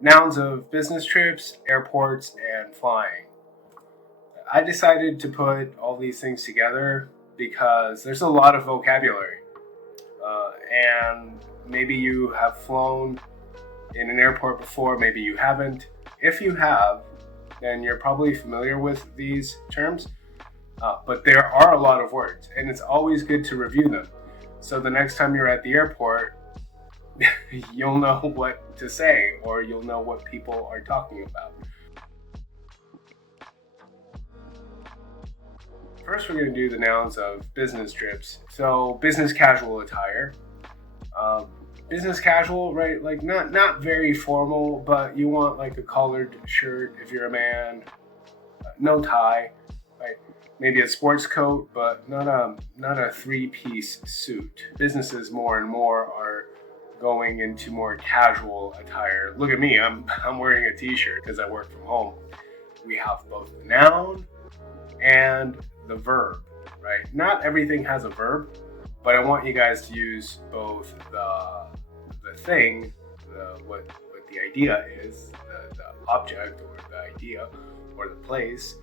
nouns of business trips, airports, and flying. I decided to put all these things together because there's a lot of vocabulary. And maybe you have flown in an airport before, maybe you haven't. If you have, then you're probably familiar with these terms. But there are a lot of words, and it's always good to review them. So the next time you're at the airport, you'll know what to say, or you'll know what people are talking about. First, we're going to do the nouns of business trips. So, business casual attire. Um, Business casual, right? Like not very formal, but you want like a collared shirt if you're a man, no tie, right? Maybe a sports coat, but not a three-piece suit. Businesses more and more are going into more casual attire. Look at me, I'm wearing a t-shirt because I work from home. We have both the noun and the verb, right? Not everything has a verb, but I want you guys to use both the thing, what the idea is, the object or the idea or the place,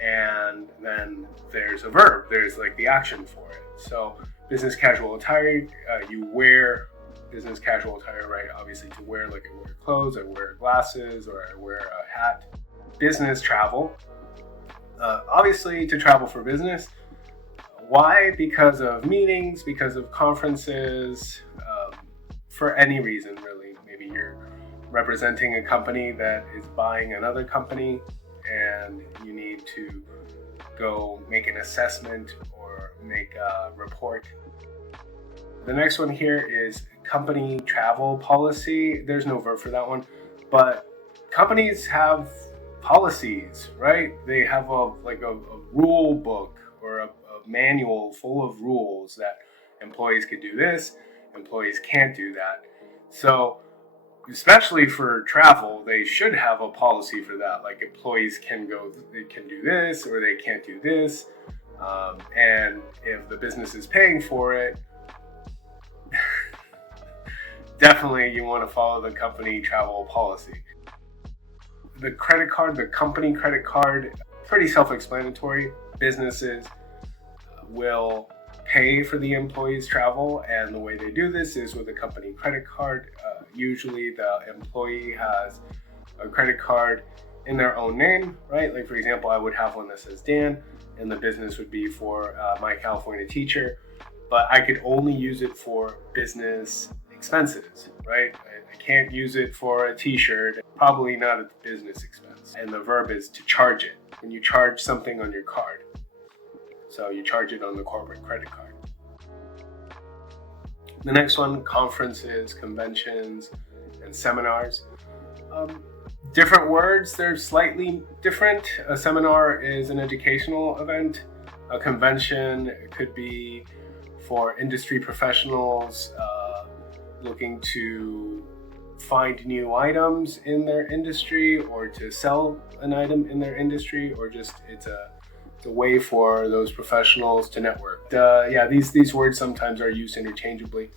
and then there's a verb. There's like the action for it. So business casual attire, you wear business casual attire, right? Obviously to wear, like I wear clothes, I wear glasses, or I wear a hat. Business travel, obviously to travel for business. Why? Because of meetings, because of conferences, for any reason really. Maybe you're representing a company that is buying another company and you need to go make an assessment or make a report. The next one here is company travel policy. There's no verb for that one, but companies have policies, right? They have a rule book or a manual full of rules that employees could do this, employees can't do that. So especially for travel, they should have a policy for that. Like employees they can do this or they can't do this. And if the business is paying for it, definitely you want to follow the company travel policy. The credit card, the company credit card, pretty self-explanatory. Businesses will pay for the employees' travel, and the way they do this is with a company credit card. Usually the employee has a credit card in their own name, right? Like for example, I would have one that says Dan, and the business would be for My California Teacher, but I could only use it for business expenses, right? I can't use it for a t-shirt, probably not at the business expense. And the verb is to charge it. When you charge something on your card, so you charge it on the corporate credit card. The next one, conferences, conventions, and seminars. Different words, they're slightly different. A seminar is an educational event. A convention could be for industry professionals looking to find new items in their industry or to sell an item in their industry, or just it's a way for those professionals to network. These words sometimes are used interchangeably.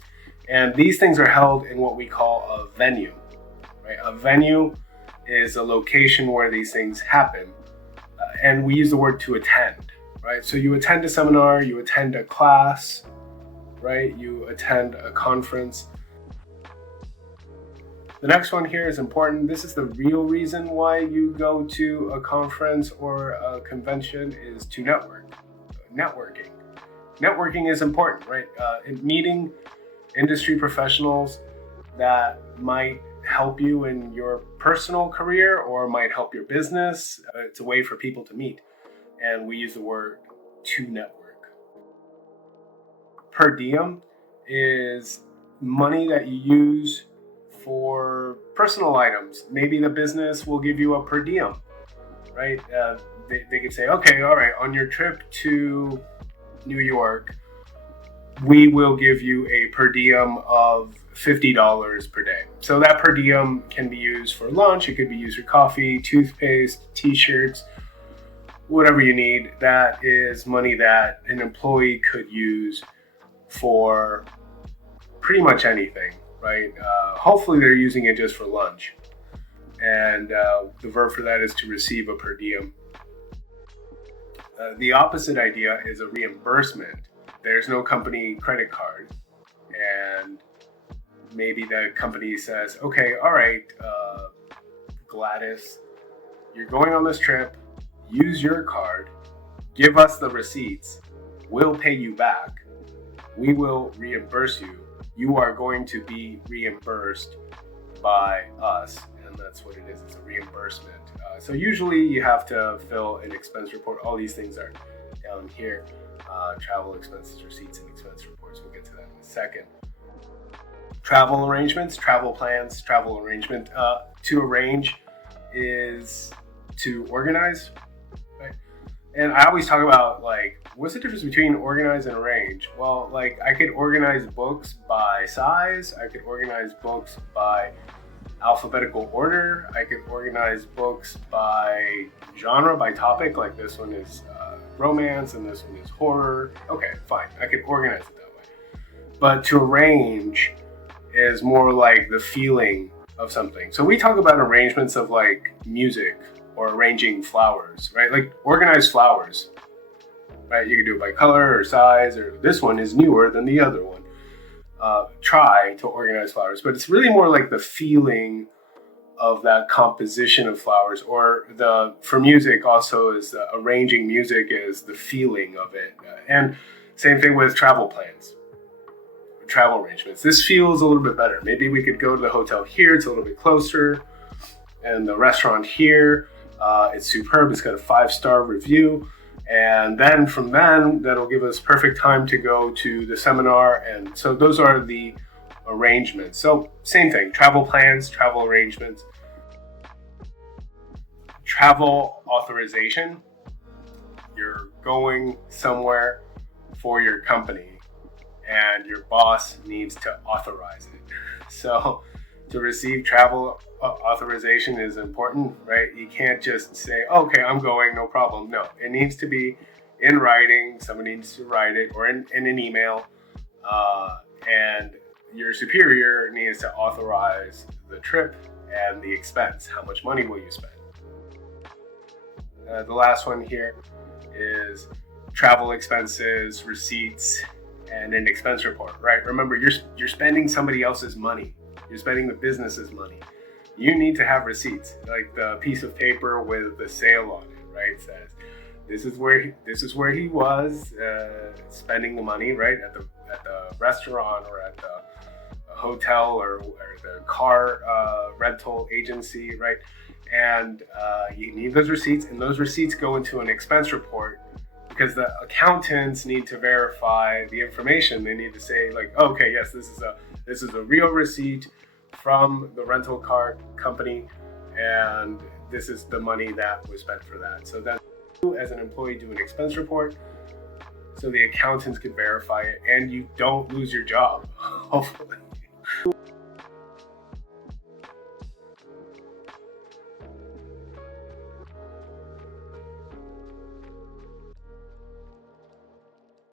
And these things are held in what we call a venue, right? A venue is a location where these things happen. And we use the word to attend, right? So you attend a seminar, you attend a class, right? You attend a conference. The next one here is important. This is the real reason why you go to a conference or a convention, is to network. Networking. Networking is important, right? In meeting industry professionals that might help you in your personal career or might help your business. It's a way for people to meet. And we use the word to network. Per diem is money that you use for personal items. Maybe the business will give you a per diem, right? They could say, okay, all right, on your trip to New York, we will give you a per diem of $50 per day. So that per diem can be used for lunch, it could be used for coffee, toothpaste, t-shirts, whatever you need. That is money that an employee could use for pretty much anything, right? Hopefully they're using it just for lunch. and the verb for that is to receive a per diem. The opposite idea is a reimbursement. There's no company credit card, and maybe the company says, okay, all right, Gladys, you're going on this trip, use your card, give us the receipts, we'll pay you back, we will reimburse you. You are going to be reimbursed by us, and that's what it is. It's a reimbursement. So usually you have to fill an expense report. All these things are down here. Travel expenses, receipts, and expense reports. We'll get to that in a second. Travel arrangements, travel plans, travel arrangement. To arrange is to organize, right? And I always talk about, like, what's the difference between organize and arrange? Well, like, I could organize books by size. I could organize books by alphabetical order. I could organize books by genre, by topic. Like, this one is romance and this one is horror. Okay, fine. I could organize it that way. But to arrange is more like the feeling of something. So we talk about arrangements of, like, music or arranging flowers, right? Like, organize flowers, right? You can do it by color or size, or this one is newer than the other one. Try to organize flowers, but it's really more like the feeling of that composition of flowers, or for music also is arranging music is the feeling of it. And same thing with travel plans, travel arrangements. This feels a little bit better. Maybe we could go to the hotel here, it's a little bit closer, and the restaurant here, it's superb, it's got a 5-star review. And then from then, that'll give us perfect time to go to the seminar. And so those are the arrangements. So same thing, travel plans, travel arrangements. Travel authorization. You're going somewhere for your company and your boss needs to authorize it. So to receive travel authorization is important, right? You can't just say, okay, I'm going, no problem. No, it needs to be in writing. Somebody needs to write it, or in an email. And your superior needs to authorize the trip and the expense. How much money will you spend? The last one here is travel expenses, receipts, and an expense report, right? Remember, you're spending somebody else's money. You're spending the business's money. You need to have receipts, like the piece of paper with the sale on it, right? It says this is where he was spending the money, right? At the restaurant, or at the hotel, or the car rental agency, right? And you need those receipts, and those receipts go into an expense report, because the accountants need to verify the information. They need to say, like, okay, yes, this is a real receipt from the rental car company, and this is the money that was spent for that. So then you, as an employee, do an expense report so the accountants can verify it, and you don't lose your job, hopefully.